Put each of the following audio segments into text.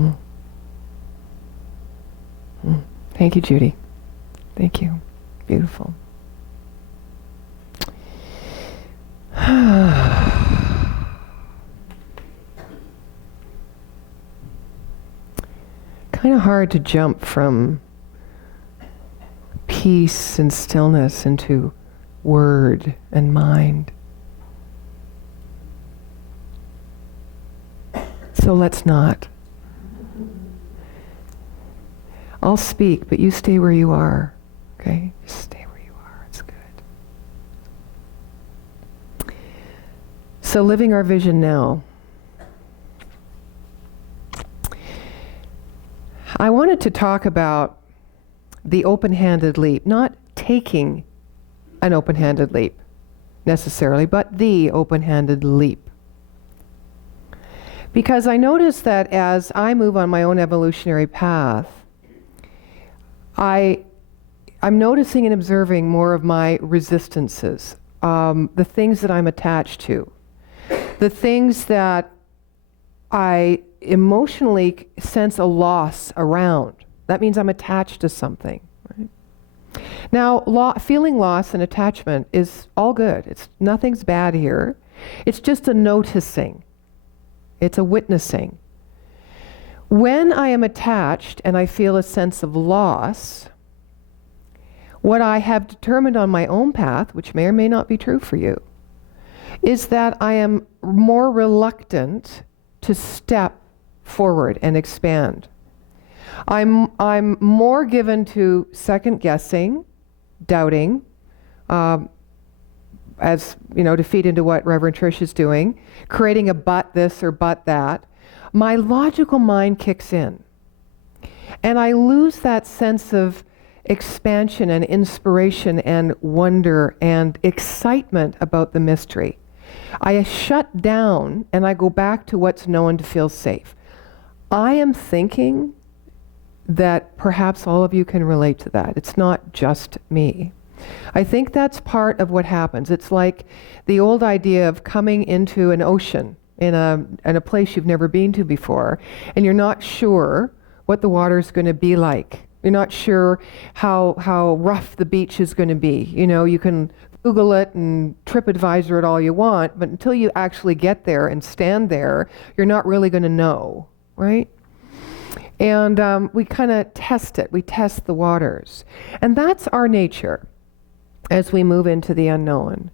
Mm. Mm. Thank you, Judy. Thank you. Beautiful. Kind of hard to jump from peace and stillness into word and mind. So let's not. I'll speak, but you stay where you are. Okay? Just stay where you are. It's good. So living our vision now. I wanted to talk about the open-handed leap, not taking an open-handed leap necessarily, but the open-handed leap. Because I notice that as I move on my own evolutionary path, I'm noticing and observing more of my resistances, the things that I'm attached to, the things that I emotionally sense a loss around. That means I'm attached to something. Right? Now, feeling loss and attachment is all good. Nothing's bad here. It's just a noticing. It's a witnessing. When I am attached and I feel a sense of loss, what I have determined on my own path, which may or may not be true for you, is that I am more reluctant to step forward and expand. I'm more given to second guessing, doubting, as you know, to feed into what Reverend Trish is doing, creating a but this or but that. My logical mind kicks in, and I lose that sense of expansion and inspiration and wonder and excitement about the mystery. I shut down and I go back to what's known to feel safe. I am thinking that perhaps all of you can relate to that. It's not just me. I think that's part of what happens. It's like the old idea of coming into an ocean in a place you've never been to before, and you're not sure what the water's going to be like. You're not sure how rough the beach is going to be. You know, you can Google it and TripAdvisor it all you want, but until you actually get there and stand there, you're not really going to know, right? And we kind of test it. We test the waters. And that's our nature as we move into the unknown.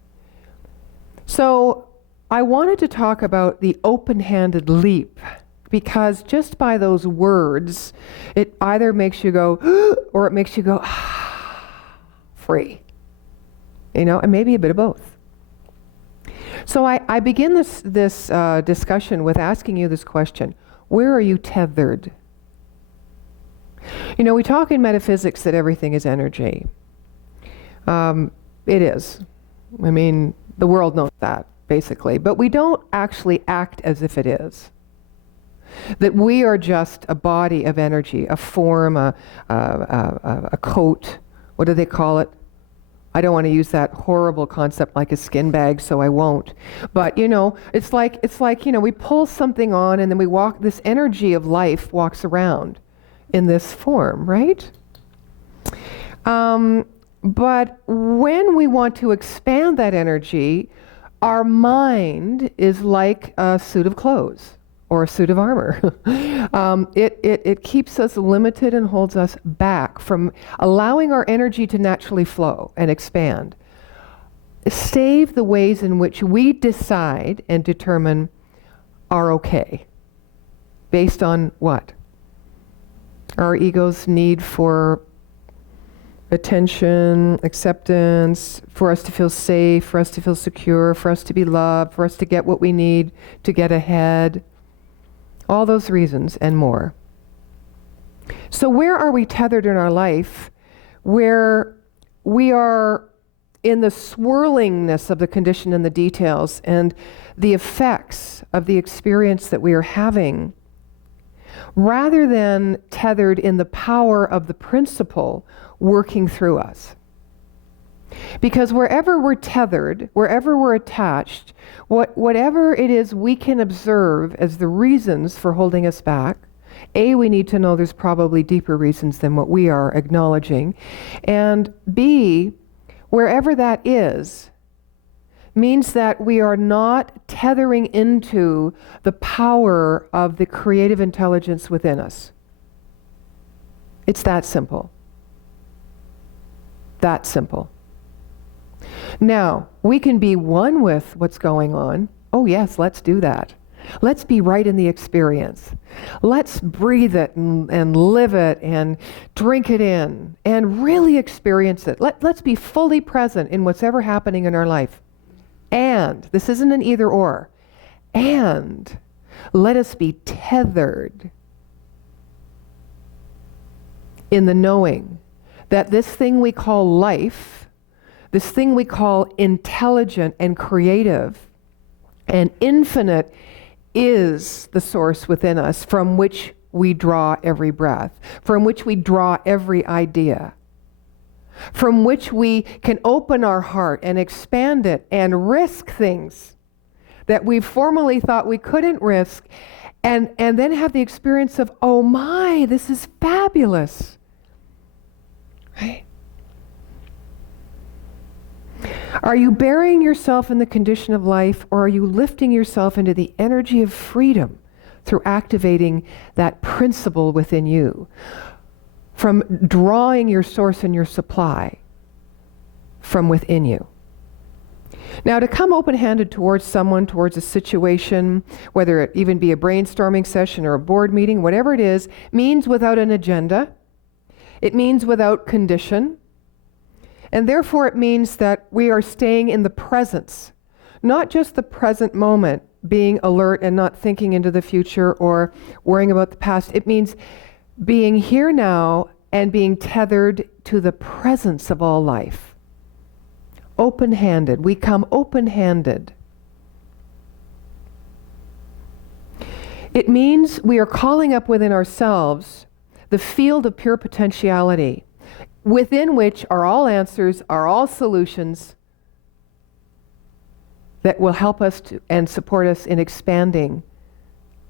So I wanted to talk about the open-handed leap, because just by those words, it either makes you go, or it makes you go, free. You know, and maybe a bit of both. So I begin this discussion with asking you this question: where are you tethered? You know, we talk in metaphysics that everything is energy. It is. I mean, the world knows that, basically. But we don't actually act as if it is. That we are just a body of energy, a form, a coat. What do they call it? I don't want to use that horrible concept like a skin bag, so I won't. But, you know, it's like, you know, we pull something on and then we walk, this energy of life walks around in this form, right? But when we want to expand that energy, our mind is like a suit of clothes or a suit of armor. It keeps us limited and holds us back from allowing our energy to naturally flow and expand. Save the ways in which we decide and determine are okay. Based on what? Our ego's need for attention, acceptance, for us to feel safe, for us to feel secure, for us to be loved, for us to get what we need to get ahead. All those reasons and more. So where are we tethered in our life, where we are in the swirlingness of the condition and the details and the effects of the experience that we are having, rather than tethered in the power of the principle working through us? Because wherever we're tethered, wherever we're attached, whatever it is we can observe as the reasons for holding us back, A, we need to know there's probably deeper reasons than what we are acknowledging. And B, wherever that is, means that we are not tethering into the power of the creative intelligence within us. It's that simple. That simple. Now, we can be one with what's going on. Oh yes, let's do that. Let's be right in the experience. Let's breathe it and live it and drink it in and really experience it. Let's be fully present in what's ever happening in our life. And, this isn't an either or, and let us be tethered in the knowing that this thing we call life, this thing we call intelligent and creative and infinite, is the source within us from which we draw every breath, from which we draw every idea, from which we can open our heart and expand it and risk things that we formerly thought we couldn't risk, and then have the experience of, oh my, this is fabulous. Right? Are you burying yourself in the condition of life, or are you lifting yourself into the energy of freedom through activating that principle within you? From drawing your source and your supply from within you. Now, to come open-handed towards someone, towards a situation, whether it even be a brainstorming session or a board meeting, whatever it is, means without an agenda. It means without condition. And therefore it means that we are staying in the presence, not just the present moment, being alert and not thinking into the future or worrying about the past. It means being here now and being tethered to the presence of all life. Open-handed. We come open-handed. It means we are calling up within ourselves the field of pure potentiality, within which are all answers, are all solutions that will help us to, and support us in expanding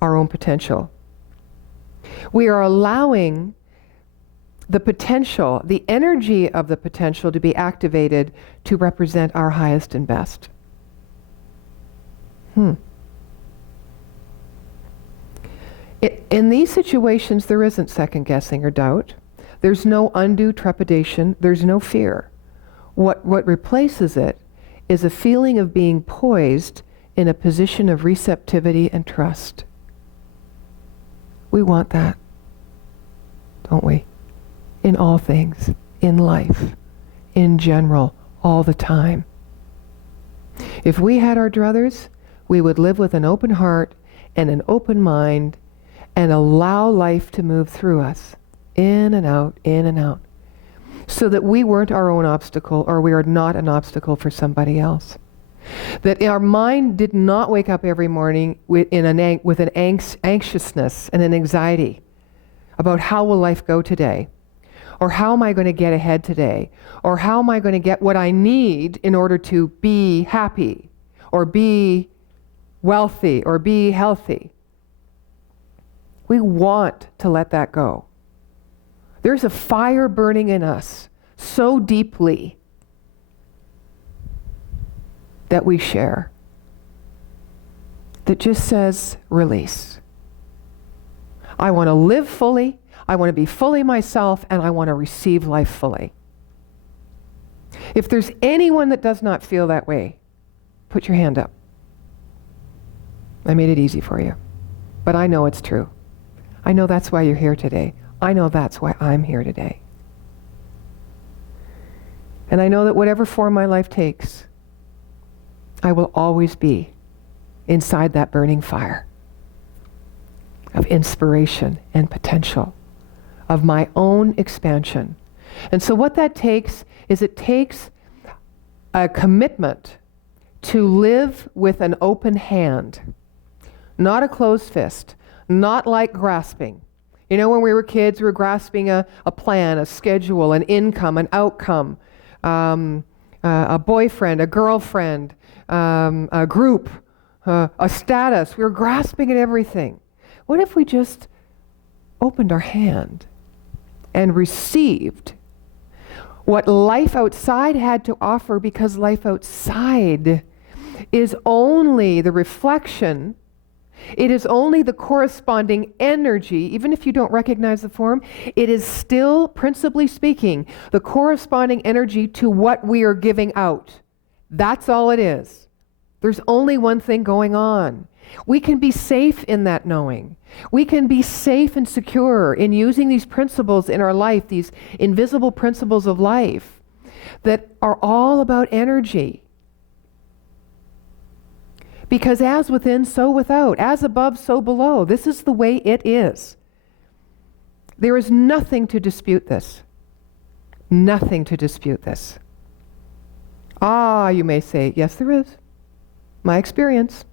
our own potential. We are allowing the potential, the energy of the potential to be activated to represent our highest and best. In these situations, there isn't second guessing or doubt. There's no undue trepidation. There's no fear. What replaces it is a feeling of being poised in a position of receptivity and trust. We want that, don't we? In all things, in life, in general, all the time. If we had our druthers, we would live with an open heart and an open mind and allow life to move through us, in and out, so that we weren't our own obstacle, or we are not an obstacle for somebody else. That our mind did not wake up every morning with an anxiousness and an anxiety about how will life go today, or how am I going to get ahead today, or how am I going to get what I need in order to be happy, or be wealthy, or be healthy. We want to let that go. There's a fire burning in us so deeply that we share that just says release. I want to live fully, I want to be fully myself, and I want to receive life fully. If there's anyone that does not feel that way, put your hand up. I made it easy for you, but I know it's true. I know that's why you're here today. I know that's why I'm here today. And I know that whatever form my life takes, I will always be inside that burning fire of inspiration and potential, of my own expansion. And so what that takes is it takes a commitment to live with an open hand, not a closed fist, not like grasping. You know, when we were kids, we were grasping a plan, a schedule, an income, an outcome, a boyfriend, a girlfriend, a group, a status. We were grasping at everything. What if we just opened our hand and received what life outside had to offer, because life outside is only the reflection, it is only the corresponding energy. Even if you don't recognize the form, it is still, principally speaking, the corresponding energy to what we are giving out. That's all it is. There's only one thing going on. We can be safe in that knowing. We can be safe and secure in using these principles in our life, these invisible principles of life that are all about energy. Because as within, so without. As above, so below. This is the way it is. There is nothing to dispute this. Nothing to dispute this. Ah, you may say, yes, there is. My experience.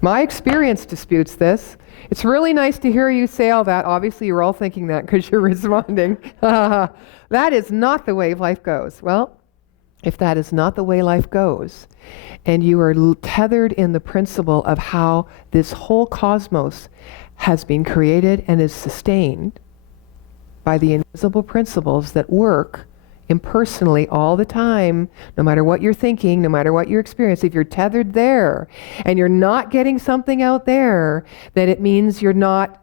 My experience disputes this. It's really nice to hear you say all that. Obviously, you're all thinking that because you're responding. That is not the way life goes. Well, if that is not the way life goes, and you are tethered in the principle of how this whole cosmos has been created and is sustained by the invisible principles that work impersonally all the time, no matter what you're thinking, no matter what you're experiencing, if you're tethered there and you're not getting something out there, then it means you're not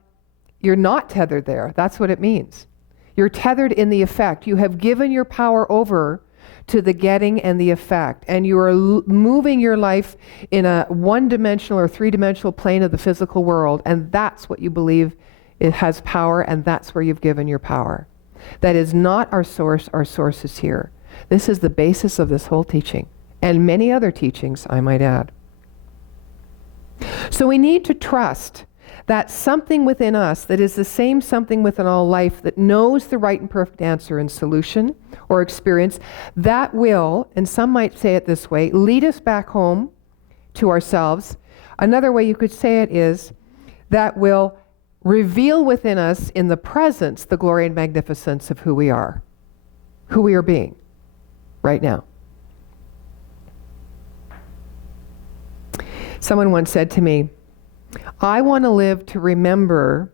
tethered there. That's what it means. You're tethered in the effect. You have given your power over to the getting and the effect, and you are moving your life in a one-dimensional or three-dimensional plane of the physical world, and that's what you believe it has power, and that's where you've given your power. That is not our source. Our source is here. This is the basis of this whole teaching, and many other teachings, I might add. So we need to trust that something within us that is the same something within all life that knows the right and perfect answer and solution or experience, that will, and some might say it this way, lead us back home to ourselves. Another way you could say it is that will reveal within us in the presence the glory and magnificence of who we are being right now. Someone once said to me, I want to live to remember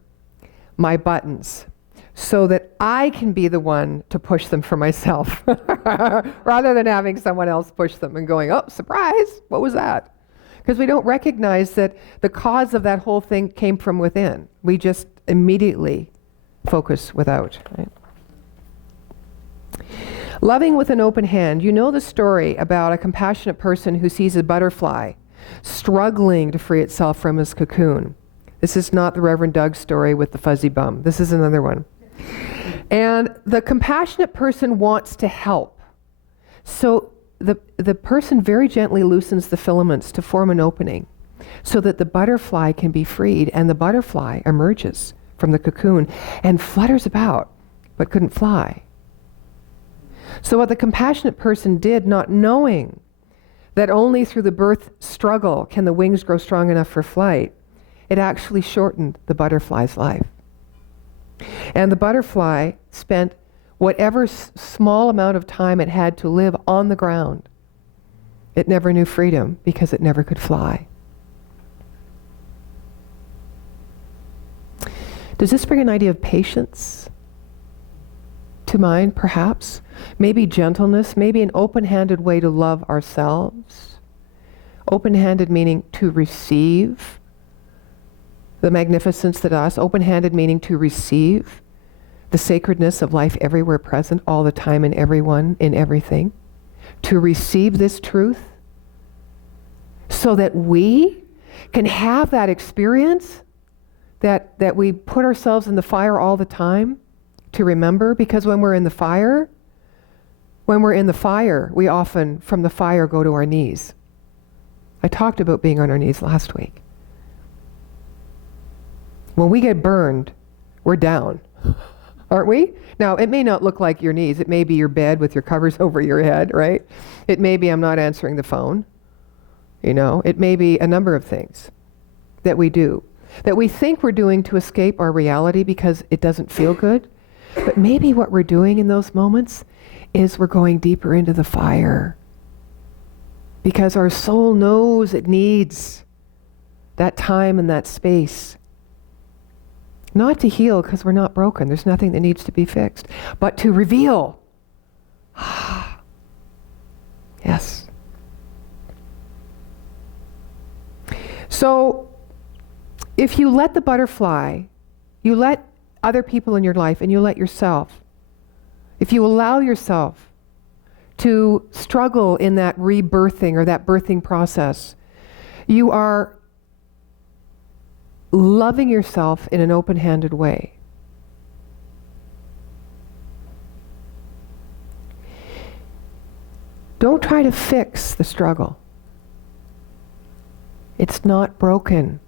my buttons so that I can be the one to push them for myself rather than having someone else push them and going, oh, surprise, what was that? Because we don't recognize that the cause of that whole thing came from within. We just immediately focus without. Right? Loving with an open hand. You know the story about a compassionate person who sees a butterfly struggling to free itself from its cocoon. This is not the Reverend Doug's story with the fuzzy bum. This is another one. And the compassionate person wants to help. So the person very gently loosens the filaments to form an opening so that the butterfly can be freed, and the butterfly emerges from the cocoon and flutters about but couldn't fly. So what the compassionate person did, not knowing that only through the birth struggle can the wings grow strong enough for flight, it actually shortened the butterfly's life. And the butterfly spent whatever small amount of time it had to live on the ground. It never knew freedom because it never could fly. Does this bring an idea of patience to mind, perhaps? Maybe gentleness, maybe an open-handed way to love ourselves. Open-handed meaning to receive the magnificence that us. Open-handed meaning to receive the sacredness of life everywhere present, all the time, in everyone, in everything. To receive this truth so that we can have that experience that we put ourselves in the fire all the time to remember. Because when we're in the fire, we often, from the fire, go to our knees. I talked about being on our knees last week. When we get burned, we're down, aren't we? Now, it may not look like your knees. It may be your bed with your covers over your head, right? It may be I'm not answering the phone. You know, it may be a number of things that we do, that we think we're doing to escape our reality because it doesn't feel good. But maybe what we're doing in those moments is we're going deeper into the fire because our soul knows it needs that time and that space. Not to heal, because we're not broken. There's nothing that needs to be fixed. But to reveal. Yes. So, if you let the butterfly, you let other people in your life, and you let yourself, if you allow yourself to struggle in that rebirthing or that birthing process, you are loving yourself in an open-handed way. Don't try to fix the struggle. It's not broken.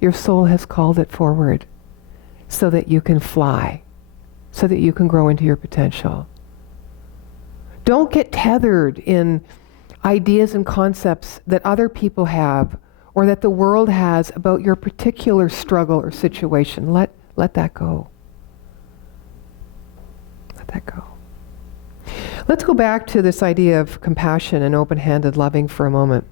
Your soul has called it forward so that you can fly, so that you can grow into your potential. Don't get tethered in ideas and concepts that other people have or that the world has about your particular struggle or situation. Let that go. Let that go. Let's go back to this idea of compassion and open-handed loving for a moment.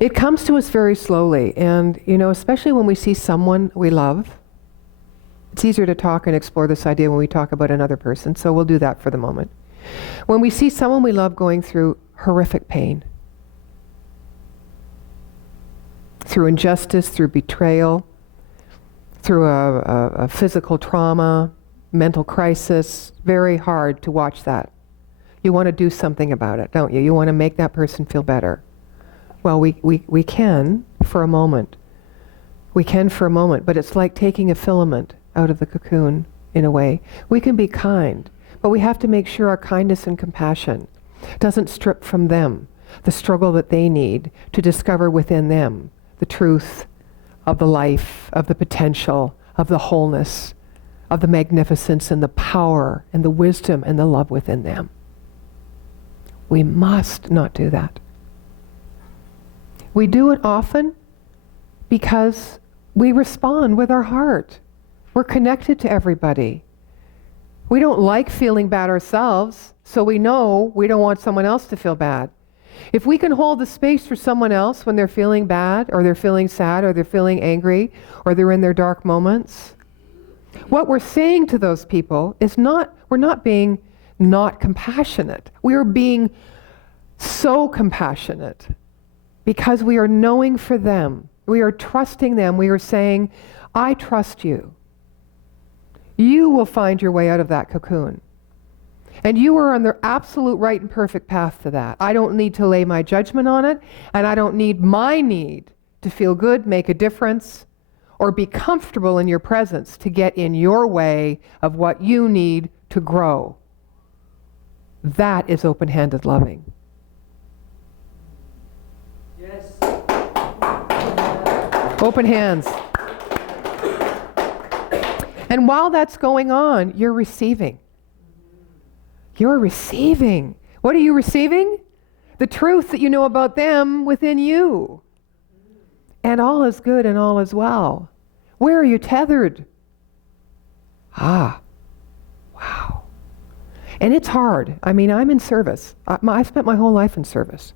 It comes to us very slowly, and especially when we see someone we love. It's easier to talk and explore this idea when we talk about another person, so we'll do that for the moment. When we see someone we love going through horrific pain, through injustice, through betrayal, through a physical trauma, mental crisis, very hard to watch that. You want to do something about it, don't you? You want to make that person feel better. Well, we can for a moment. We can for a moment, but it's like taking a filament out of the cocoon in a way. We can be kind, but we have to make sure our kindness and compassion doesn't strip from them the struggle that they need to discover within them the truth of the life, of the potential, of the wholeness, of the magnificence and the power and the wisdom and the love within them. We must not do that. We do it often because we respond with our heart. We're connected to everybody. We don't like feeling bad ourselves, so we know we don't want someone else to feel bad. If we can hold the space for someone else when they're feeling bad, or they're feeling sad, or they're feeling angry, or they're in their dark moments, what we're saying to those people is we're not being not compassionate. We are being so compassionate because we are knowing for them. We are trusting them. We are saying, I trust you. You will find your way out of that cocoon. And you are on the absolute right and perfect path to that. I don't need to lay my judgment on it, and I don't need my need to feel good, make a difference, or be comfortable in your presence to get in your way of what you need to grow. That is open-handed loving. Yes. Open hands. And while that's going on, you're receiving. You're receiving. What are you receiving? The truth that you know about them within you. And all is good and all is well. Where are you tethered? Wow. And it's hard. I mean, I'm in service. I've spent my whole life in service.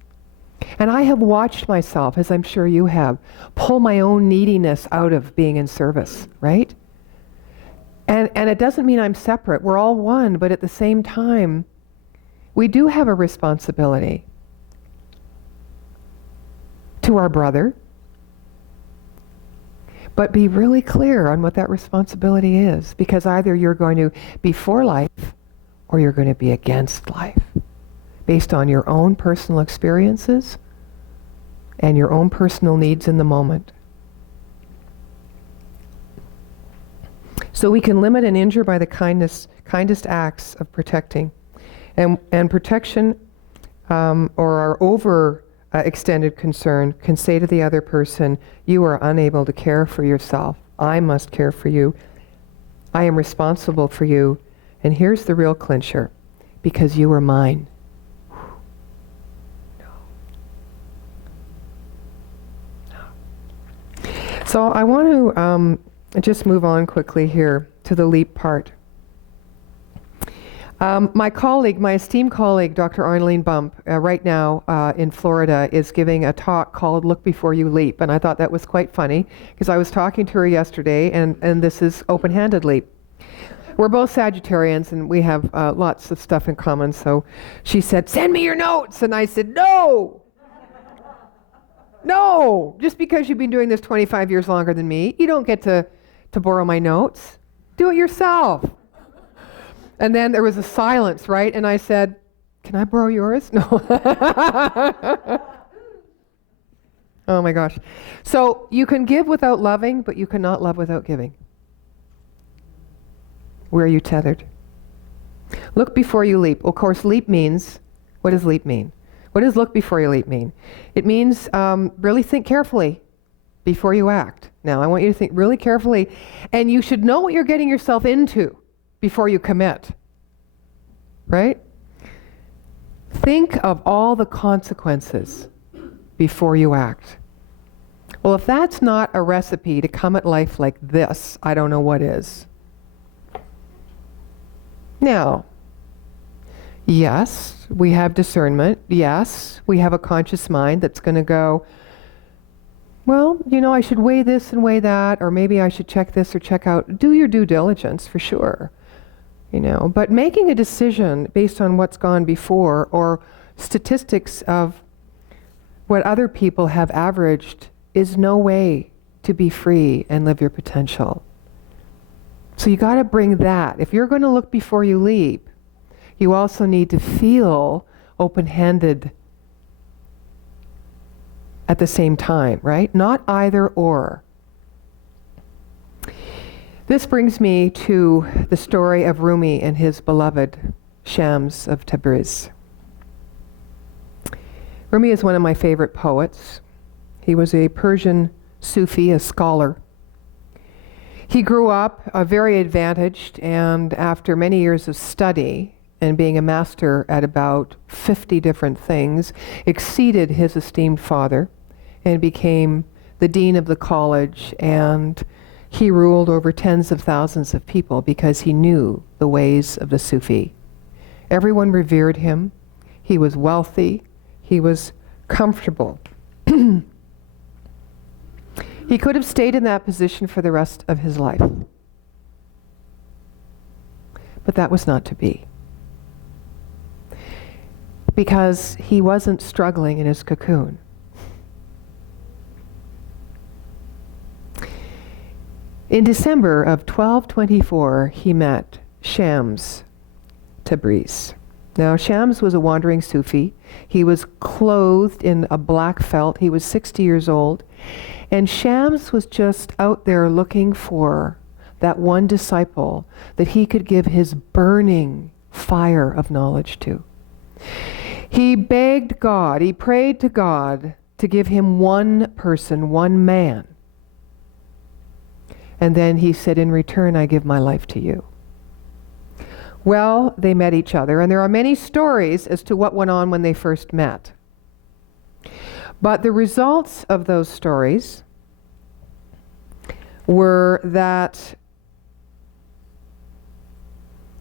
And I have watched myself, as I'm sure you have, pull my own neediness out of being in service, right? And it doesn't mean I'm separate. We're all one, but at the same time, we do have a responsibility to our brother. But be really clear on what that responsibility is, because either you're going to be for life or you're going to be against life, based on your own personal experiences and your own personal needs in the moment. So we can limit and injure by the kindest acts of protecting. And protection or our extended concern can say to the other person, you are unable to care for yourself. I must care for you. I am responsible for you. And here's the real clincher, because you are mine. No. So I want to just move on quickly here to the leap part. My esteemed colleague, Dr. Arlene Bump, right now in Florida, is giving a talk called Look Before You Leap. And I thought that was quite funny because I was talking to her yesterday, and this is open-handed leap. We're both Sagittarians, and we have lots of stuff in common. So she said, send me your notes. And I said, no. No. Just because you've been doing this 25 years longer than me, you don't get to borrow my notes. Do it yourself. And then there was a silence, right? And I said, can I borrow yours? No. Oh my gosh. So you can give without loving, but you cannot love without giving. Where are you tethered? Look before you leap. Of course, leap means, what does leap mean? What does look before you leap mean? It means really think carefully before you act. Now, I want you to think really carefully, and you should know what you're getting yourself into before you commit, right? Think of all the consequences before you act. Well, if that's not a recipe to come at life like this, I don't know what is. Now, yes, we have discernment. Yes, we have a conscious mind that's going to go, well, you know, I should weigh this and weigh that, or maybe I should check this or check out. Do your due diligence for sure, you know. But making a decision based on what's gone before or statistics of what other people have averaged is no way to be free and live your potential. So you got to bring that. If you're going to look before you leap, you also need to feel open-handed at the same time, right? Not either or. This brings me to the story of Rumi and his beloved Shams of Tabriz. Rumi is one of my favorite poets. He was a Persian Sufi, a scholar. He grew up very advantaged, and after many years of study and being a master at about 50 different things, exceeded his esteemed father and became the dean of the college, and he ruled over tens of thousands of people because he knew the ways of the Sufi. Everyone revered him. He was wealthy. He was comfortable. He could have stayed in that position for the rest of his life. But that was not to be. Because he wasn't struggling in his cocoon. In December of 1224, he met Shams Tabriz. Now, Shams was a wandering Sufi. He was clothed in a black felt. He was 60 years old. And Shams was just out there looking for that one disciple that he could give his burning fire of knowledge to. He begged God, he prayed to God to give him one person, one man. And then he said, in return, I give my life to you. Well, they met each other, and there are many stories as to what went on when they first met. But the results of those stories were that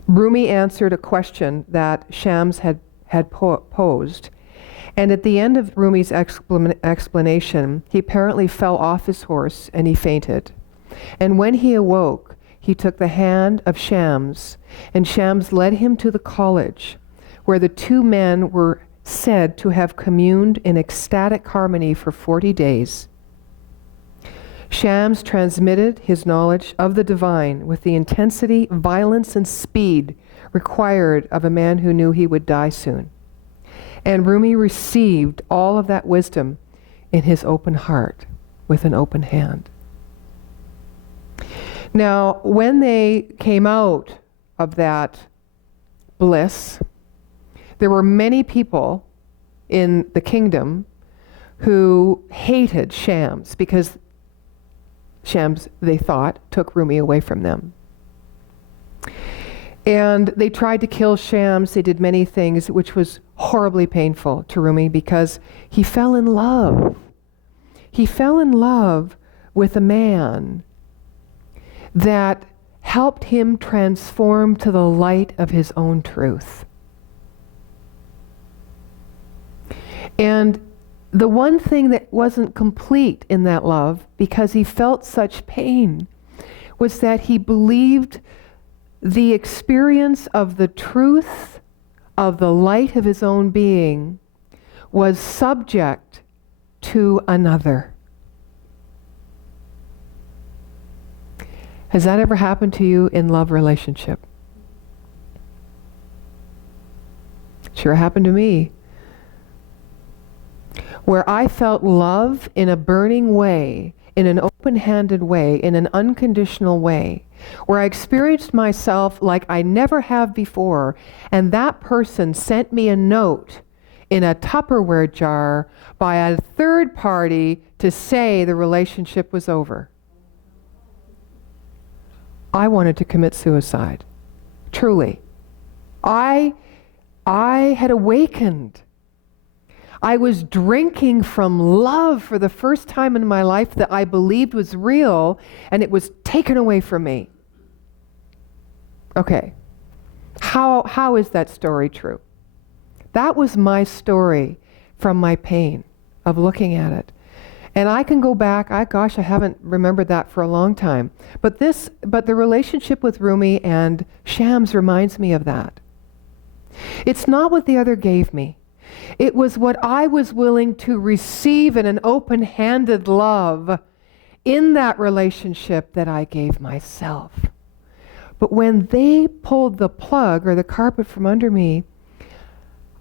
Rumi answered a question that Shams had posed. And at the end of Rumi's explanation, he apparently fell off his horse and he fainted. And when he awoke, he took the hand of Shams, and Shams led him to the college, where the two men were said to have communed in ecstatic harmony for 40 days. Shams transmitted his knowledge of the divine with the intensity, violence, and speed required of a man who knew he would die soon. And Rumi received all of that wisdom in his open heart with an open hand. Now, when they came out of that bliss, there were many people in the kingdom who hated Shams because Shams, they thought, took Rumi away from them. And they tried to kill Shams. They did many things, which was horribly painful to Rumi because he fell in love. He fell in love with a man that helped him transform to the light of his own truth. And the one thing that wasn't complete in that love, because he felt such pain, was that he believed the experience of the truth of the light of his own being was subject to another. Has that ever happened to you in love relationship? Sure happened to me. Where I felt love in a burning way, in an open-handed way, in an unconditional way, where I experienced myself like I never have before, and that person sent me a note in a Tupperware jar by a third party to say the relationship was over. I wanted to commit suicide. Truly. I had awakened. I was drinking from love for the first time in my life that I believed was real, and it was taken away from me. Okay. How is that story true? That was my story from my pain of looking at it. And I can go back, I haven't remembered that for a long time. But the relationship with Rumi and Shams reminds me of that. It's not what the other gave me. It was what I was willing to receive in an open-handed love in that relationship that I gave myself. But when they pulled the plug or the carpet from under me,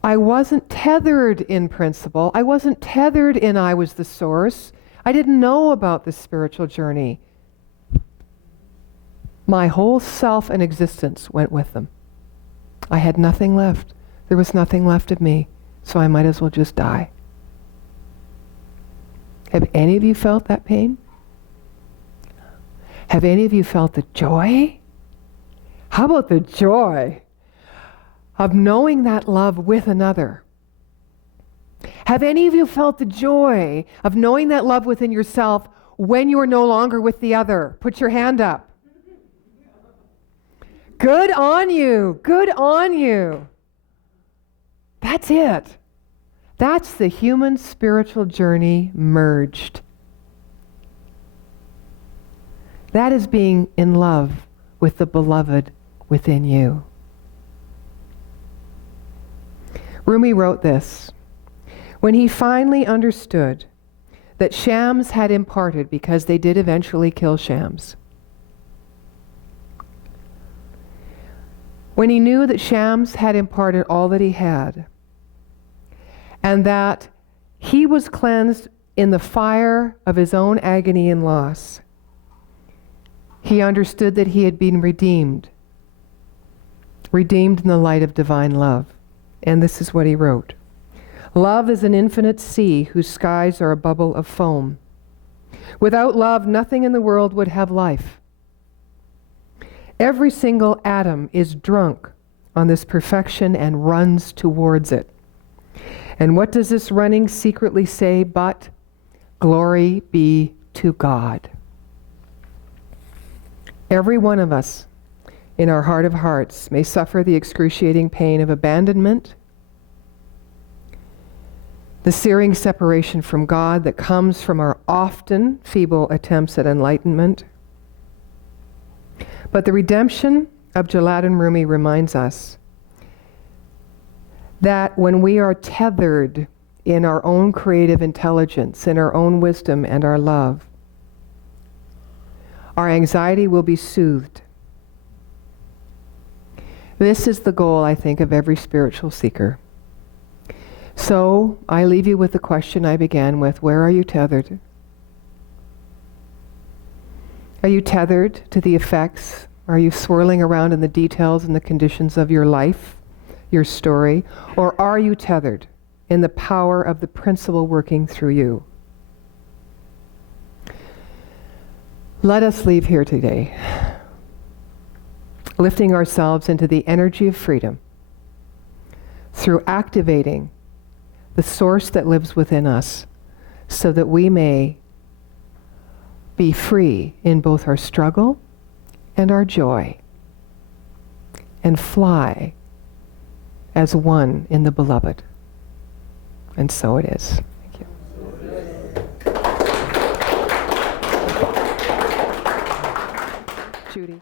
I wasn't tethered in principle. I wasn't tethered in I was the source. I didn't know about the spiritual journey. My whole self and existence went with them. I had nothing left. There was nothing left of me, so I might as well just die. Have any of you felt that pain? Have any of you felt the joy? How about the joy of knowing that love with another? Have any of you felt the joy of knowing that love within yourself when you are no longer with the other? Put your hand up. Good on you. Good on you. That's it. That's the human spiritual journey merged. That is being in love with the beloved within you. Rumi wrote this: when he finally understood that Shams had imparted, because they did eventually kill Shams, when he knew that Shams had imparted all that he had, and that he was cleansed in the fire of his own agony and loss, he understood that he had been redeemed in the light of divine love. And this is what he wrote: love is an infinite sea whose skies are a bubble of foam. Without love, nothing in the world would have life. Every single atom is drunk on this perfection and runs towards it. And what does this running secretly say but, glory be to God? Every one of us, in our heart of hearts, may suffer the excruciating pain of abandonment, the searing separation from God that comes from our often feeble attempts at enlightenment. But the redemption of Jalaluddin Rumi reminds us that when we are tethered in our own creative intelligence, in our own wisdom and our love, our anxiety will be soothed. This is the goal, I think, of every spiritual seeker. So I leave you with the question I began with: where are you tethered? Are you tethered to the effects? Are you swirling around in the details and the conditions of your life, your story? Or are you tethered in the power of the principle working through you? Let us leave here today lifting ourselves into the energy of freedom through activating the source that lives within us, so that we may be free in both our struggle and our joy, and fly as one in the Beloved. And so it is. Thank you. Judy.